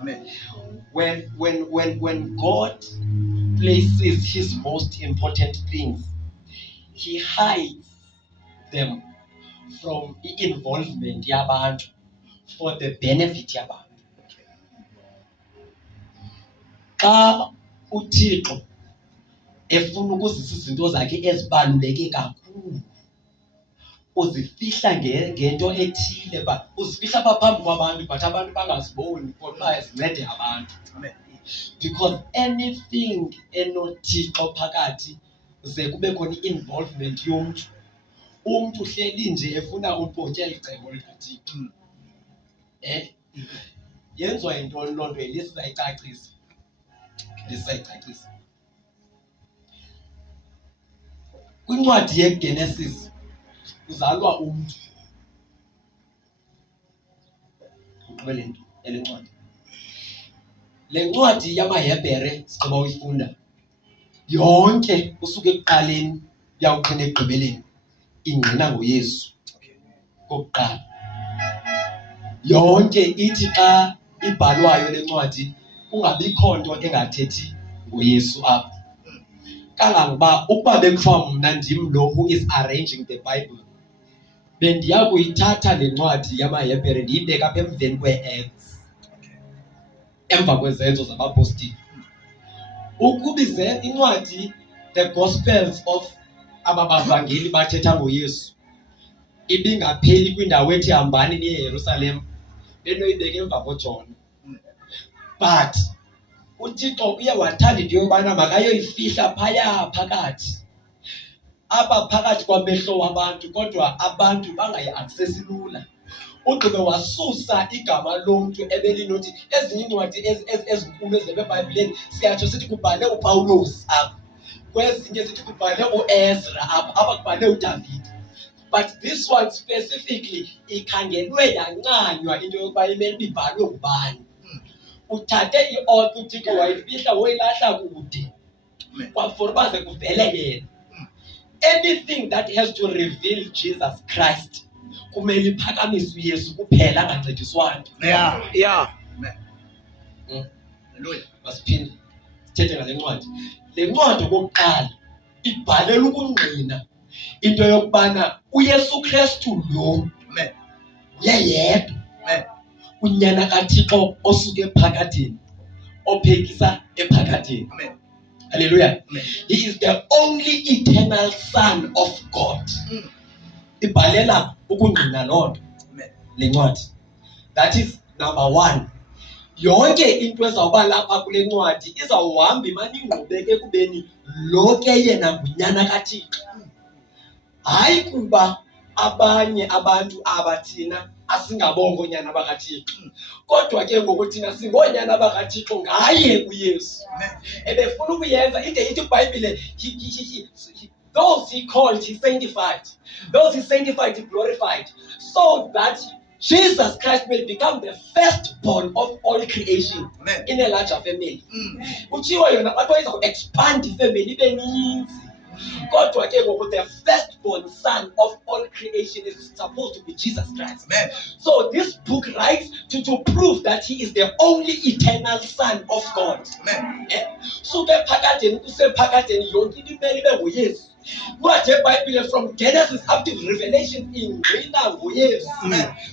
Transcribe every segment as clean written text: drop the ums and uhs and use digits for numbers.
Amen. When God places his most important things, he hides them from involvement yabantu for the benefit yabantu. Xa uThixo efuna ukuzisa izinto zakhe ezibaluleke kakhulu, uzifihla ngento ethile, but uzifihla phambi kwabantu but abantu bangaziboni kodwa zincede abantu. Amen. Because anything enoThixo phakathi ze kube khona i-involvement yomntu, umntu uhleli nje efuna umpotya icebo likaThixo. Yenziwa yintoni loo nto? Lisizayicacisa. Kwincwadi yeGenesis kuzalwa umntu. Uqhubele le ncwadi. Le ncwadi yamaHebhere sigqiba uyifunda yonke usuke ekuqaleni uyawuqhina ekugqibeleni ingqina ngoYesu. Kokuqala yonke ithi xa ibhalwayo le ncwadi kungabikho nto engathethi ngoYesu apha. Kangangoba ukuba bekuthiwa mna ndim lo who is arranging the Bible, bendiya kuyithatha le ncwadi yamaHebhere ndiyibeka apha emveni kwe-Acts, emva kwezenzo zabapostile. Ukuba incwadi the Gospels of ababavangeli bathetha ngoYesu ibingapheli kwindawo ethi hambani niye eYerusalem, benoyibeka emva koJona. But uThixo uye wathanda into yobana makayoyifihla phaya phakathi, apha phakathi kwamehlo wabantu, kodwa abantu bangayi-aksesi lula. Ugqibe wasusa igama lomntu ebelinothi ezinye iincwadi ezinkulu ezibhayibhileni siyatsho sithi kubhale uPawulos apha, kwezinye sithi kubhale uEzra apha kubhale uDavide. But this one specifically ikhangelwe yancanywa into yokuba imele ibhalwe ngubani. Uthathe i-author uThixo wayifihla woyilahla kude for uba ze kuvele yena. Anything that has to reveal Jesus Christ kumele iphakamise uYesu kuphela, angancediswa nto. Yeah. Masiphinde sithethe ngale ncwadi. Le ncwadi okokuqala ibhalela ukungqina into yokubana uYesu Kristu lo yedwa unyana kaThixo osuke ephakathini, ophekisa ephakathini. Hallelujah. He is the only eternal Son of God. Ibhalela ukungqina loo nto le ncwadi. That is number one. Yonke into ezawuba lapha kule ncwadi izawuhamba imane ingqubeke ekubeni lo ke yena ngunyana kaThixo. Hayi kuba abanye abantu abathina asingabongo nyana bakaThixo, kodwa ke ngoku thina singonyana bakaThixo ngaye uYesu. Ebefuna ukuyenza ide ithi iBhayibhile, those he called he sanctified, those he sanctified he glorified, so that Jesus Christ will become the firstborn of all creation. Amen. In a larger family. Uchiwa yona batho iza expand ifamily ibe ninzi. Kodwa ke ngoku the firstborn son of all creation is supposed to be Jesus Christ. Amen. So this book writes to prove that he is the only eternal Son of God. Amen. So ke phakatheni kusephakatheni yonke into imele ibe nguYesu. What the Bible from Genesis up to Revelation ingqina ngoYesu.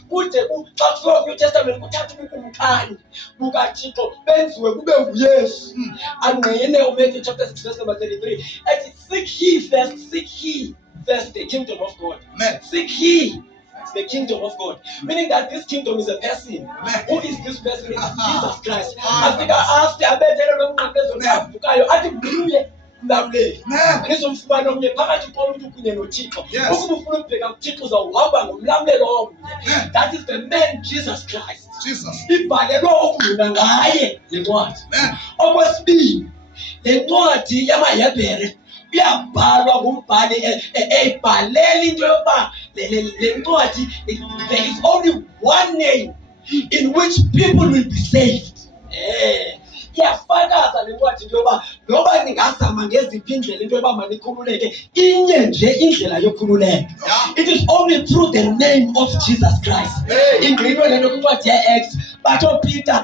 Kude xa kufika New Testament kuthatha ubukumkani bukaThixo benziwe kube nguYesu. Angqine uMatthew chapter 6 verse number 33 ethi seek ye first the kingdom of God. Amen. Seek ye the kingdom of God, meaning that this kingdom is a person. Amen. Who is this person? It is Jesus Christ. Afika after abethele nomnqaphezelo avukayo athi nguye mlamleli. Nizomfumana omnye phakathi komntu kunye noThixo. Ukuba ufuna ukubheka kuThixo uzawuhamba ngomlamlelo omnye. That is the man Jesus Christ. Ibhalelwe ukungqina ngaye le ncwadi. Okwesibini, le ncwadi yamaHebhere uyabhalwa ngumbhali ebhalela into yokuba le ncwadi there is only one name in which people will be saved. Iyafakaza le ncwadi into yoba noba ningazama ngeziphi indlela into yoba manikhululeke, inye nje indlela yokhululeka. It is only through the name of Jesus Christ. Ingqinwe le nto kwincwadi ye-Acts bathi ooPeter